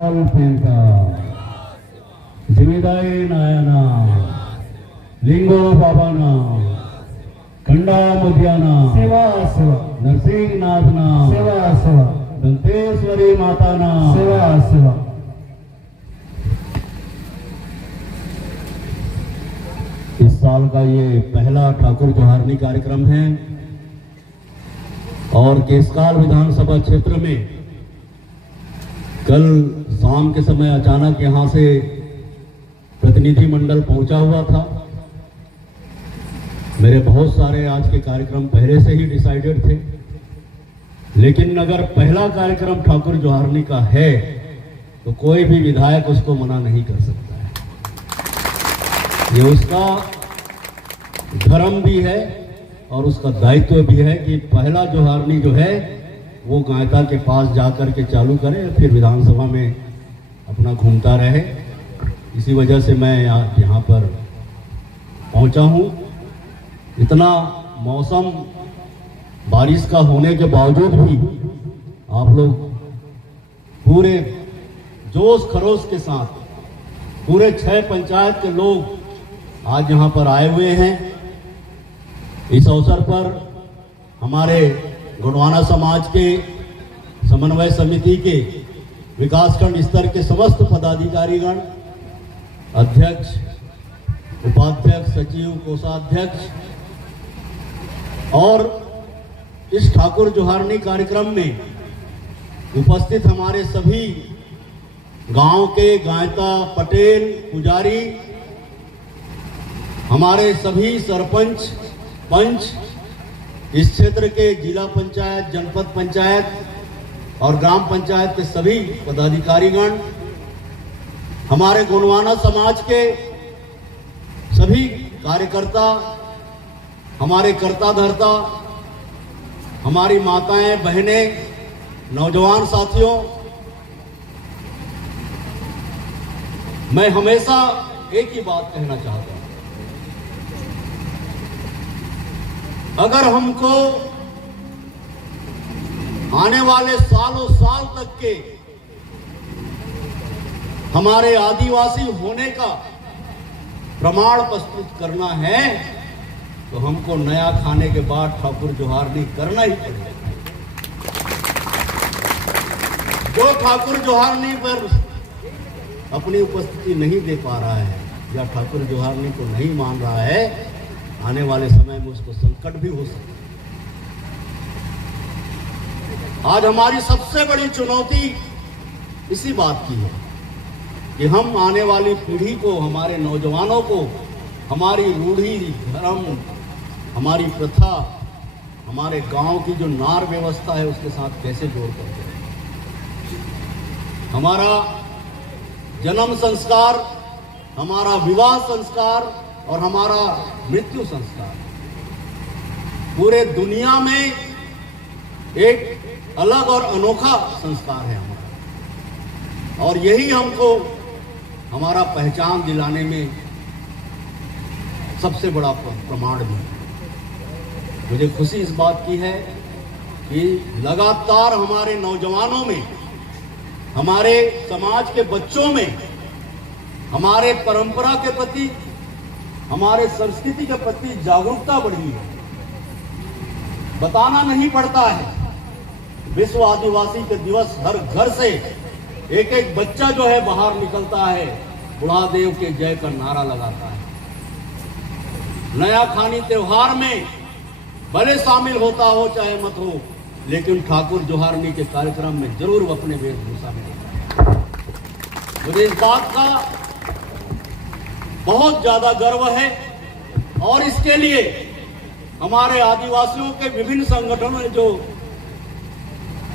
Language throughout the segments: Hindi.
अल्पेंता जिमीदाई नायना लिंगो बाबाना खंडा मुदियाना सेवा सेवा नरसिंहनाथना सेवा सेवा दंतेश्वरी माताना सेवा सेवा। इस साल का ये पहला ठाकुर जोहारनी कार्यक्रम है और केसकाल विधानसभा क्षेत्र में कल शाम के समय अचानक यहां से प्रतिनिधि मंडल पहुंचा हुआ था। मेरे बहुत सारे आज के कार्यक्रम पहले से ही डिसाइडेड थे, लेकिन अगर पहला कार्यक्रम ठाकुर जोहारनी का है तो कोई भी विधायक उसको मना नहीं कर सकता है। ये उसका धर्म भी है और उसका दायित्व भी है कि पहला जोहारनी जो है वो गायता के पास जाकर के चालू करे, फिर विधानसभा में अपना घूमता रहे। इसी वजह से मैं यहाँ पर पहुँचा हूँ। इतना मौसम बारिश का होने के बावजूद भी आप लोग पूरे जोश खरोश के साथ पूरे 6 पंचायत के लोग आज यहाँ पर आए हुए हैं। इस अवसर पर हमारे गोंडवाना समाज के समन्वय समिति के विकासखंड स्तर के समस्त पदाधिकारीगण, अध्यक्ष, उपाध्यक्ष, सचिव, कोषाध्यक्ष और इस ठाकुर जोहारनी कार्यक्रम में उपस्थित हमारे सभी गांव के गायता, पटेल, पुजारी, हमारे सभी सरपंच, पंच, इस क्षेत्र के जिला पंचायत, जनपद पंचायत और ग्राम पंचायत के सभी पदाधिकारीगण, हमारे गोंडवाना समाज के सभी कार्यकर्ता, हमारे कर्ता धर्ता, हमारी माताएं, बहनें, नौजवान साथियों, मैं हमेशा एक ही बात कहना चाहता हूं। अगर हमको आने वाले सालों साल तक के हमारे आदिवासी होने का प्रमाण प्रस्तुत करना है तो हमको नया खाने के बाद ठाकुर जोहारनी करना ही पड़ेगा। जो ठाकुर जोहारनी पर अपनी उपस्थिति नहीं दे पा रहा है या ठाकुर जोहारनी को नहीं मान रहा है, आने वाले समय में उसको संकट भी हो सकता है। आज हमारी सबसे बड़ी चुनौती इसी बात की है कि हम आने वाली पीढ़ी को, हमारे नौजवानों को, हमारी रूढ़ी, धर्म, हमारी प्रथा, हमारे गांव की जो नार व्यवस्था है उसके साथ कैसे जोड़ करते हैं। हमारा जन्म संस्कार, हमारा विवाह संस्कार और हमारा मृत्यु संस्कार पूरे दुनिया में एक अलग और अनोखा संस्कार है हमारा, और यही हमको हमारा पहचान दिलाने में सबसे बड़ा प्रमाण भी है। मुझे खुशी इस बात की है कि लगातार हमारे नौजवानों में, हमारे समाज के बच्चों में हमारे परंपरा के प्रति, हमारे संस्कृति के प्रति जागरूकता बढ़ी है। बताना नहीं पड़ता है, विश्व आदिवासी के दिवस हर घर से एक एक बच्चा जो है बाहर निकलता है, बुढ़ादेव के जय का नारा लगाता है। नया खानी त्योहार में भले शामिल होता हो चाहे मत हो, लेकिन ठाकुर जोहारनी के कार्यक्रम में जरूर वो अपने वेशभूषा में होता है। मुझे इस बात का बहुत ज्यादा गर्व है और इसके लिए हमारे आदिवासियों के विभिन्न संगठनों ने जो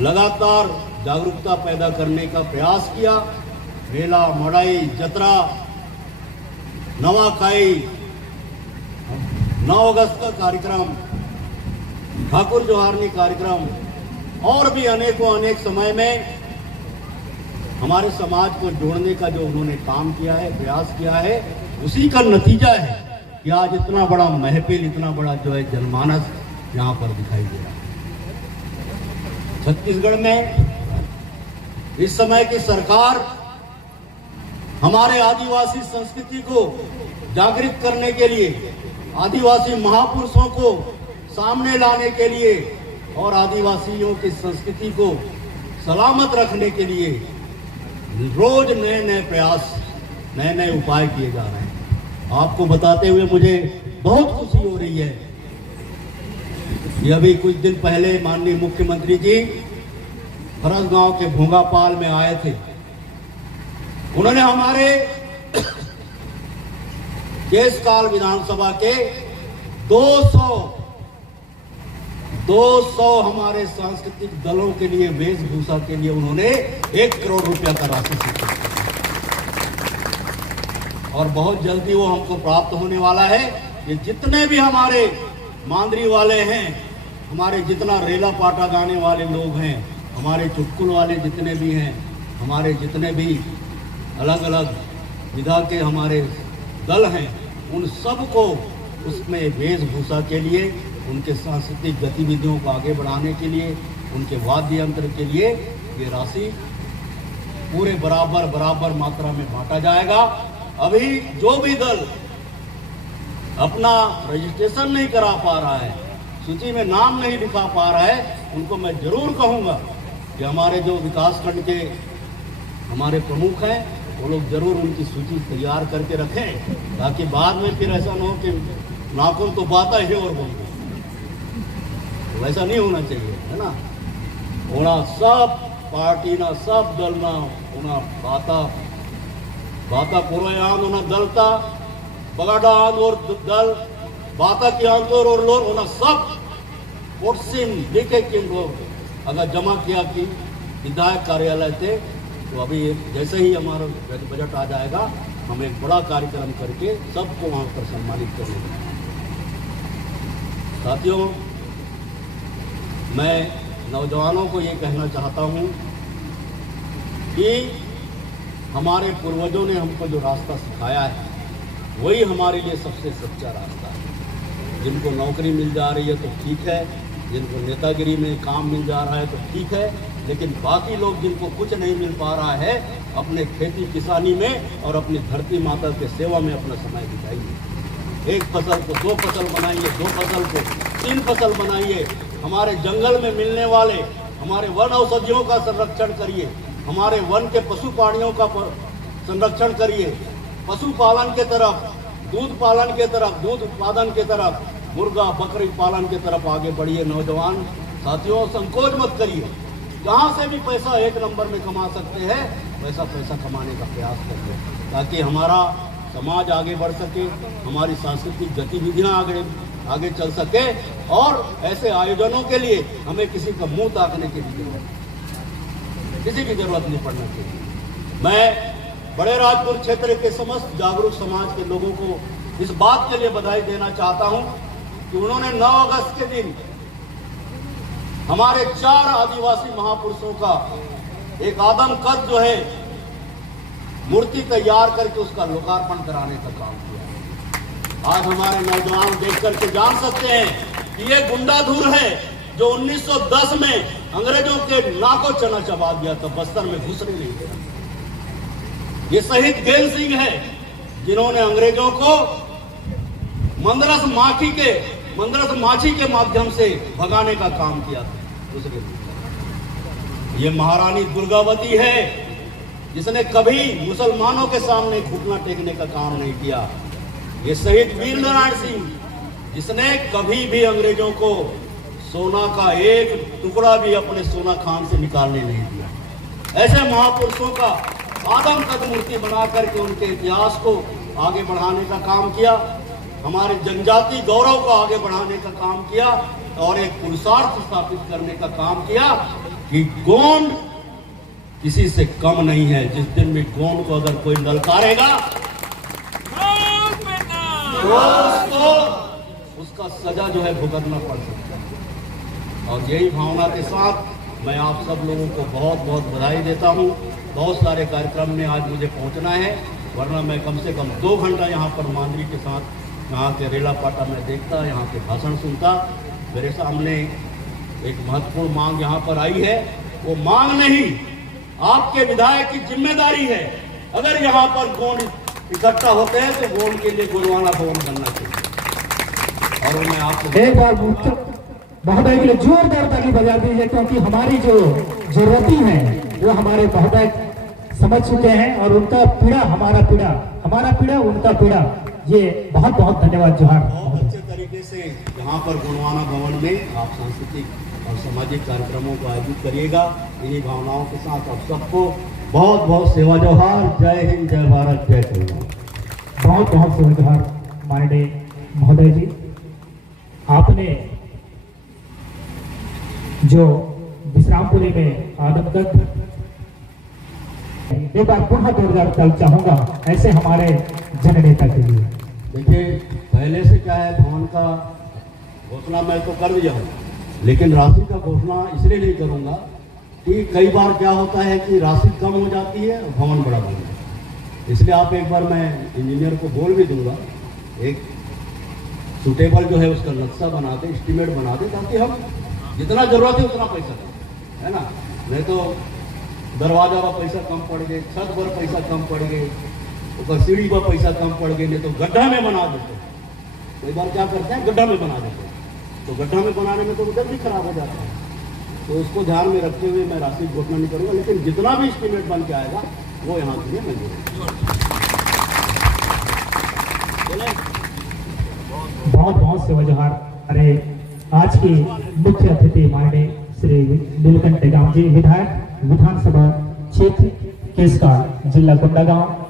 लगातार जागरूकता पैदा करने का प्रयास किया, मेला, मड़ाई, जतरा, नवाखाई, 9 अगस्त का कार्यक्रम, ठाकुर जोहारनी कार्यक्रम और भी अनेकों अनेक समय में हमारे समाज को जोड़ने का जो उन्होंने काम किया है, प्रयास किया है, उसी का नतीजा है कि आज इतना बड़ा महफिल, इतना बड़ा जो है जनमानस यहाँ पर दिखाई दे रहा है। छत्तीसगढ़ में इस समय की सरकार हमारे आदिवासी संस्कृति को जागृत करने के लिए, आदिवासी महापुरुषों को सामने लाने के लिए और आदिवासियों की संस्कृति को सलामत रखने के लिए रोज नए नए प्रयास, नए नए उपाय किए जा रहे हैं। आपको बताते हुए मुझे बहुत खुशी हो रही है कि अभी कुछ दिन पहले माननीय मुख्यमंत्री जी फरसगांव के भोंगापाल में आए थे। उन्होंने हमारे केशकाल विधानसभा के 200 हमारे सांस्कृतिक दलों के लिए, वेशभूषा के लिए उन्होंने 1 करोड़ रुपया का राशि स्वीकृत किया और बहुत जल्दी वो हमको प्राप्त होने वाला है। ये जितने भी हमारे मांदरी वाले हैं, हमारे जितना रेला पाटा गाने वाले लोग हैं, हमारे चुटकुल वाले जितने भी हैं, हमारे जितने भी अलग अलग विधा के हमारे दल हैं, उन सबको उसमें वेशभूषा के लिए, उनके सांस्कृतिक गतिविधियों को आगे बढ़ाने के लिए, उनके वाद्य यंत्र के लिए ये राशि पूरे बराबर मात्रा में बांटा जाएगा। अभी जो भी दल अपना रजिस्ट्रेशन नहीं करा पा रहा है, सूची में नाम नहीं लिखा पा रहा है, उनको मैं जरूर कहूँगा कि हमारे जो विकास खंड के हमारे प्रमुख हैं वो लोग जरूर उनकी सूची तैयार करके रखें, ताकि बाद में फिर ऐसा न हो कि नाखून तो बाता है और बोल, वैसा नहीं होना चाहिए, है ना। होना सब पार्टी ना, सब दल ना, होना बाता पुरोयान होना दलता बगाडा और दल बाता की आंदोर और लोर होना सब पोटसिम लिखे किनको अगर जमा किया कि विधायक कार्यालय थे, तो अभी जैसे ही हमारा बजट आ जाएगा हम एक बड़ा कार्यक्रम करके सबको वहां पर सम्मानित करेंगे। साथियों, मैं नौजवानों को ये कहना चाहता हूँ कि हमारे पूर्वजों ने हमको जो रास्ता सिखाया है वही हमारे लिए सबसे सच्चा रास्ता है। जिनको नौकरी मिल जा रही है तो ठीक है, जिनको नेतागिरी में काम मिल जा रहा है तो ठीक है, लेकिन बाकी लोग जिनको कुछ नहीं मिल पा रहा है, अपने खेती किसानी में और अपनी धरती माता के सेवा में अपना समय बिताइए। एक फसल को 2 फसल बनाइए, 2 फसल को 3 फसल बनाइए। हमारे जंगल में मिलने वाले हमारे वन औषधियों का संरक्षण करिए, हमारे वन के पशु प्राणियों का संरक्षण करिए। पशुपालन के तरफ, दूध पालन के तरफ, दूध उत्पादन के तरफ, मुर्गा बकरी पालन के तरफ आगे बढ़िए। नौजवान साथियों, संकोच मत करिए, जहाँ से भी पैसा 1 नंबर में कमा सकते हैं वैसा पैसा कमाने का प्रयास करिए, ताकि हमारा समाज आगे बढ़ सके, हमारी सांस्कृतिक गतिविधियाँ आगे चल सके और ऐसे आयोजनों के लिए हमें किसी का मुंह ताकने की किसी की जरूरत नहीं पड़ना चाहिए। मैं बड़े राजपुर क्षेत्र के समस्त जागरूक समाज के लोगों को इस बात के लिए बधाई देना चाहता हूं कि उन्होंने 9 अगस्त के दिन हमारे 4 आदिवासी महापुरुषों का एक आदमकद जो है मूर्ति तैयार करके उसका लोकार्पण कराने का काम किया। आज हमारे नौजवान देख करके जान सकते हैं कि ये गुंडाधुर है जो 1910 में अंग्रेजों के नाकों चना चबा दिया था, बस्तर में घुसने नहीं दिया। ये शहीद गेल सिंह है जिन्होंने अंग्रेजों को मंदरस माछी के माध्यम से भगाने का काम किया था। ये महारानी दुर्गावती है जिसने कभी मुसलमानों के सामने घुटना टेकने का काम नहीं किया। ये शहीद वीर नारायण सिंह जिसने कभी भी अंग्रेजों को सोना का एक टुकड़ा भी अपने सोना खान से निकालने नहीं दिया। ऐसे महापुरुषों का आदमकद मूर्ति बना करके उनके इतिहास को आगे बढ़ाने का काम किया, हमारे जनजाति गौरव को आगे बढ़ाने का काम किया और एक पुरुषार्थ स्थापित करने का काम किया कि गोंड किसी से कम नहीं है। जिस दिन भी गोंड को अगर कोई ललकारेगा तो उसका सजा जो है भुगतना पड़ सकता है। और यही भावना के साथ मैं आप सब लोगों को बहुत बहुत बधाई देता हूँ। बहुत सारे कार्यक्रम में आज मुझे पहुँचना है, वरना मैं कम से कम 2 घंटा यहाँ पर मांदरी के साथ यहाँ के रेला पाटा में देखता, यहाँ के भाषण सुनता। मेरे सामने एक महत्वपूर्ण मांग यहाँ पर आई है, वो मांग नहीं आपके विधायक की जिम्मेदारी है, अगर यहाँ पर गोंड इकट्ठा होते हैं तो गोंड के लिए गोंडवाना भवन बनना चाहिए। और मैं आपको एक बार महोदय के लिए जोरदार ताली बजा दीजिए, क्योंकि हमारी जो जरूरतें हैं वो हमारे महोदय समझ चुके हैं और उनका पीड़ा हमारा पीड़ा उनका पीड़ा। ये बहुत बहुत धन्यवाद जोहार। बहुत अच्छे तरीके से यहाँ पर गोंडवाना भवन में आप सांस्कृतिक और सामाजिक कार्यक्रमों को आयोजित करिएगा। इन्हीं भावनाओं के साथ आप सबको बहुत बहुत सेवा जोहार। जय हिंद, जय भारत, जय कल्याण। बहुत बहुत सेवा जोहार माननीय महोदय जी। आपने जो विश्रामपुरी में आदमकद एक बार पुनः 2000 चाहूंगा ऐसे हमारे जननेता के लिए। देखिए, पहले से क्या है, भवन का घोषणा मैं तो कर दिया हूँ, लेकिन राशि का घोषणा इसलिए नहीं करूँगा कि कई बार क्या होता है कि राशि कम हो जाती है और भवन बड़ा बन जाता है। इसलिए आप एक बार, मैं इंजीनियर को बोल भी दूंगा, एक सूटेबल जो है उसका नक्शा बना दे, एस्टीमेट बना दे, ताकि हम जितना जरूरत है उतना पैसा दें, है ना। नहीं तो दरवाजा का पैसा कम पड़ गए, छत पर पैसा कम पड़ गए, ऊपर सीढ़ी पर पैसा कम पड़ गए, नहीं तो गड्ढा में बना देते। कई बार क्या करते हैं, गड्ढा में बना देते हैं, तो गड्ढा में बनाने में तो उधर भी खराब हो जाता है। तो उसको ध्यान में रखते हुए मैं राशि घोषणा नहीं करूँगा, लेकिन जितना भी एस्टीमेट बन के आएगा वो यहाँ के लिए मैं बहुत बहुत सेवा जोहार। अरे आज की मुख्य अतिथि माननीय श्री नीलकंठ टेगाम जी, विधायक विधानसभा क्षेत्र केसकाल, जिला कोंडागांव।